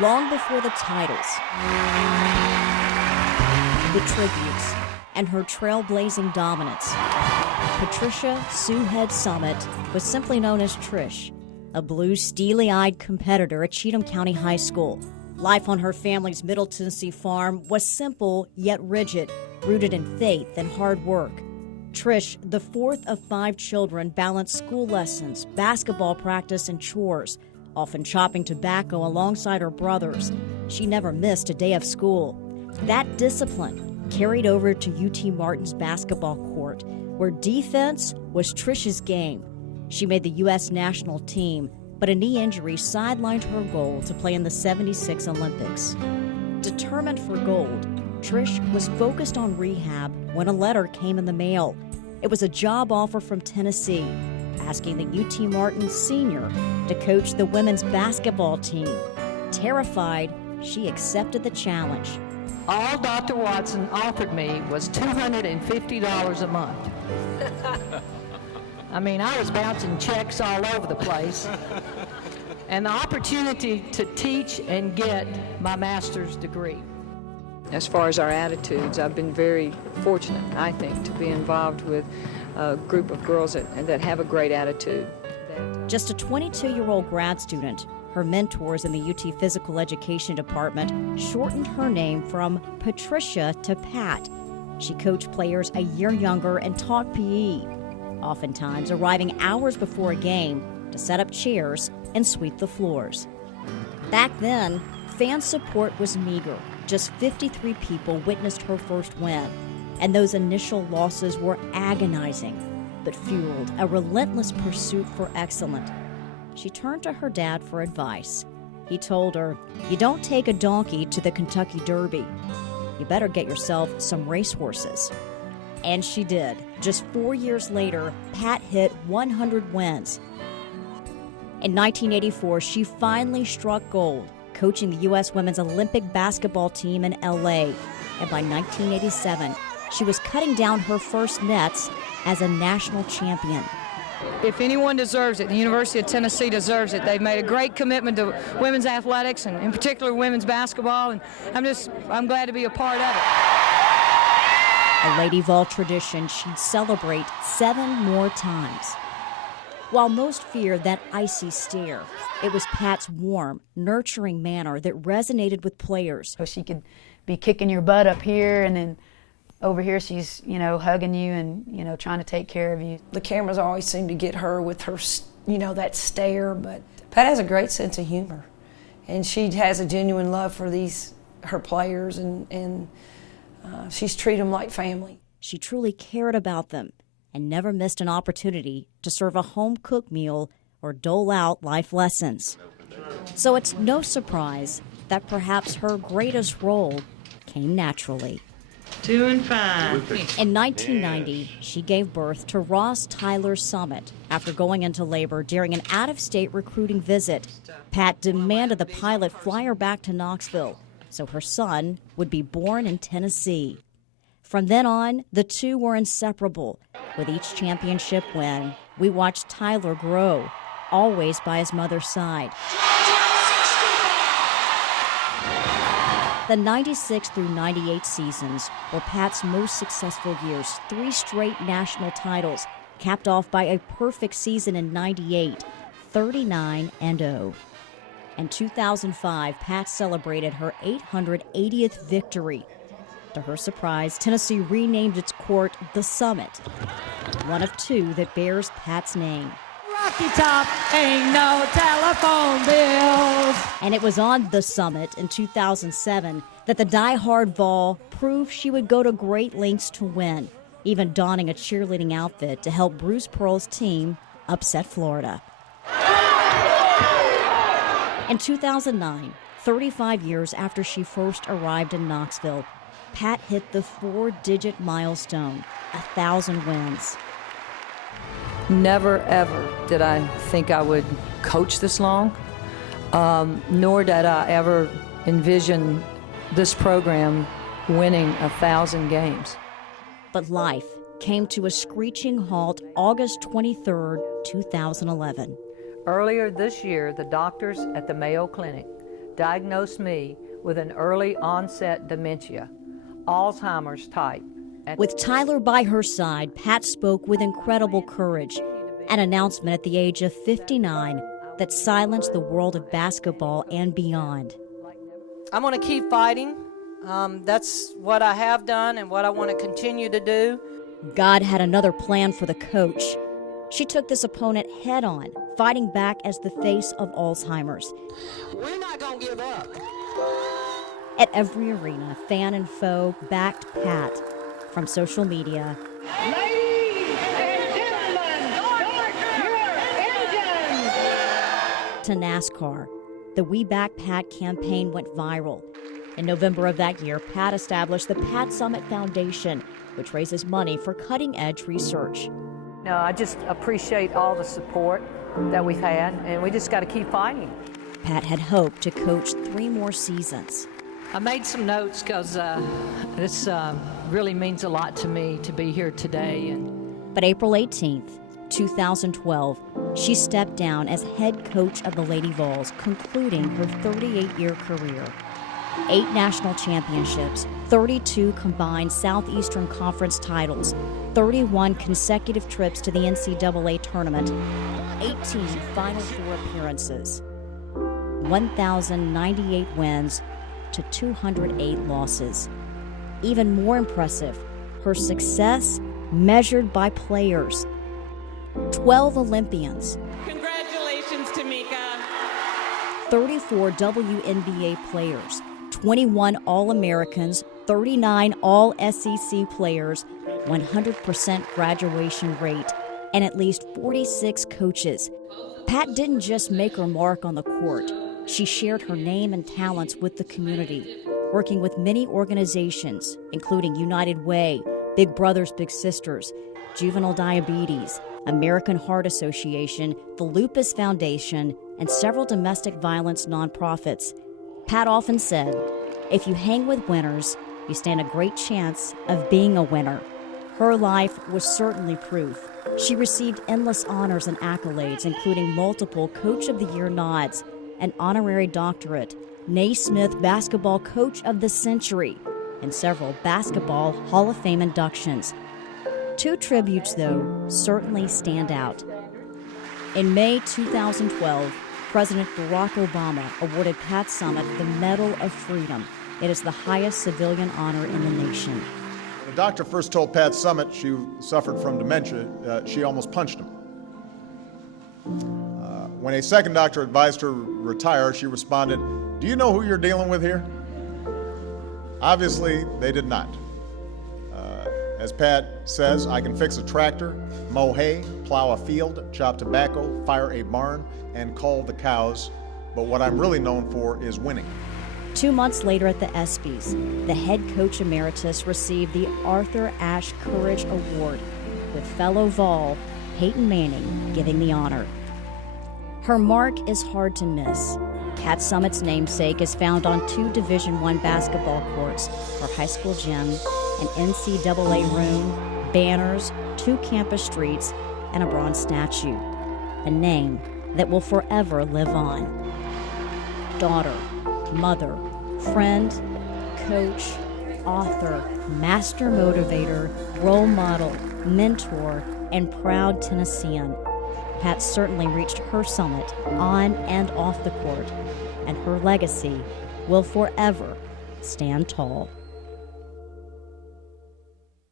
long before the titles, the tributes, and her trailblazing dominance. Patricia Sue Head Summitt was simply known as Trish, a blue, steely-eyed competitor at Cheatham County High School. Life on her family's Middle Tennessee farm was simple yet rigid, rooted in faith and hard work. Trish, the fourth of 5 children, balanced school lessons, basketball practice, and chores, often chopping tobacco alongside her brothers. She never missed a day of school. That discipline carried over to UT Martin's basketball court, where defense was Trish's game. She made the U.S. national team, but a knee injury sidelined her goal to play in the '76 Olympics. Determined for gold, Trish was focused on rehab when a letter came in the mail. It was a job offer from Tennessee, asking the UT Martin senior to coach the women's basketball team. Terrified, she accepted the challenge. All Dr. Watson offered me was $250 a month. I mean, I was bouncing checks all over the place. And the opportunity to teach and get my master's degree. As far as our attitudes, I've been very fortunate, I think, to be involved with a group of girls that have a great attitude. Just a 22-year-old grad student, her mentors in the UT Physical Education Department shortened her name from Patricia to Pat. She coached players a year younger and taught PE, oftentimes arriving hours before a game to set up chairs and sweep the floors. Back then, fan support was meager. Just 53 people witnessed her first win, and those initial losses were agonizing, but fueled a relentless pursuit for excellence. She turned to her dad for advice. He told her, "You don't take a donkey to the Kentucky Derby. You better get yourself some racehorses." And she did. Just 4 years later, Pat hit 100 wins. In 1984, she finally struck gold, coaching the U.S. Women's Olympic basketball team in L.A. And by 1987, she was cutting down her first nets as a national champion. If anyone deserves it, the University of Tennessee deserves it. They've made a great commitment to women's athletics, and in particular women's basketball, and I'm glad to be a part of it. A Lady Vols tradition she'd celebrate 7 more times. While most feared that icy stare, it was Pat's warm, nurturing manner that resonated with players. So she could be kicking your butt up here, and then over here she's, hugging you and, trying to take care of you. The cameras always seem to get her with her, that stare, but Pat has a great sense of humor, and she has a genuine love for her players, and she's treated them like family. She truly cared about them and never missed an opportunity to serve a home-cooked meal or dole out life lessons. So it's no surprise that perhaps her greatest role came naturally. 2 and 5. In 1990, she gave birth to Ross Tyler Summitt after going into labor during an out-of-state recruiting visit. Pat demanded the pilot fly her back to Knoxville so her son would be born in Tennessee. From then on, the two were inseparable. With each championship win, we watched Tyler grow, always by his mother's side. The 96 through 98 seasons were Pat's most successful years, 3 straight national titles, capped off by a perfect season in 98, 39-0. In 2005, Pat celebrated her 880th victory. To her surprise, Tennessee renamed its court the Summitt, one of 2 that bears Pat's name. Rocky Top, ain't no telephone bills. And it was on the Summitt in 2007 that the die-hard Vol proved she would go to great lengths to win, even donning a cheerleading outfit to help Bruce Pearl's team upset Florida. In 2009, 35 years after she first arrived in Knoxville, Pat hit the 4-digit milestone, 1,000 wins. Never, ever did I think I would coach this long, nor did I ever envision this program winning 1,000 games. But life came to a screeching halt August 23, 2011. Earlier this year, the doctors at the Mayo Clinic diagnosed me with an early onset dementia, Alzheimer's type. With Tyler by her side, Pat spoke with incredible courage. An announcement at the age of 59 that silenced the world of basketball and beyond. I'm going to keep fighting. That's what I have done and what I want to continue to do. God had another plan for the coach. She took this opponent head on, fighting back as the face of Alzheimer's. We're not going to give up. At every arena, fan and foe backed Pat. From social media, Ladies and gentlemen, start your engines. to NASCAR. The We Back Pat campaign went viral. In November of that year, Pat established the Pat Summitt Foundation, which raises money for cutting-edge research. No, I just appreciate all the support that we've had, and we just got to keep fighting. Pat had hoped to coach 3 more seasons. I made some notes because this really means a lot to me to be here today. But April 18th, 2012, she stepped down as head coach of the Lady Vols, concluding her 38-year career. 8 national championships, 32 combined Southeastern Conference titles, 31 consecutive trips to the NCAA tournament, 18 Final Four appearances, 1,098 wins to 208 losses. Even more impressive, her success measured by players. 12 Olympians. Congratulations, Tamika. 34 WNBA players, 21 All-Americans, 39 All-SEC players, 100% graduation rate, and at least 46 coaches. Pat didn't just make her mark on the court. She shared her name and talents with the community, working with many organizations, including United Way, Big Brothers Big Sisters, Juvenile Diabetes, American Heart Association, the Lupus Foundation, and several domestic violence nonprofits. Pat often said, if you hang with winners, you stand a great chance of being a winner. Her life was certainly proof. She received endless honors and accolades, including multiple Coach of the Year nods, an honorary doctorate, Naismith Basketball Coach of the Century, and several Basketball Hall of Fame inductions. 2 tributes, though, certainly stand out. In May 2012, President Barack Obama awarded Pat Summitt the Medal of Freedom. It is the highest civilian honor in the nation. The doctor first told Pat Summitt she suffered from dementia. She almost punched him. When a second doctor advised her to retire, she responded, "Do you know who you're dealing with here?" Obviously, they did not. As Pat says, I can fix a tractor, mow hay, plow a field, chop tobacco, fire a barn, and call the cows. But what I'm really known for is winning. 2 months later at the ESPYs, the head coach emeritus received the Arthur Ashe Courage Award, with fellow Vol Peyton Manning giving the honor. Her mark is hard to miss. Pat Summitt's namesake is found on 2 Division I basketball courts, her high school gym, an NCAA room, banners, 2 campus streets, and a bronze statue. A name that will forever live on. Daughter, mother, friend, coach, author, master motivator, role model, mentor, and proud Tennessean. Pat certainly reached her summit on and off the court, and her legacy will forever stand tall.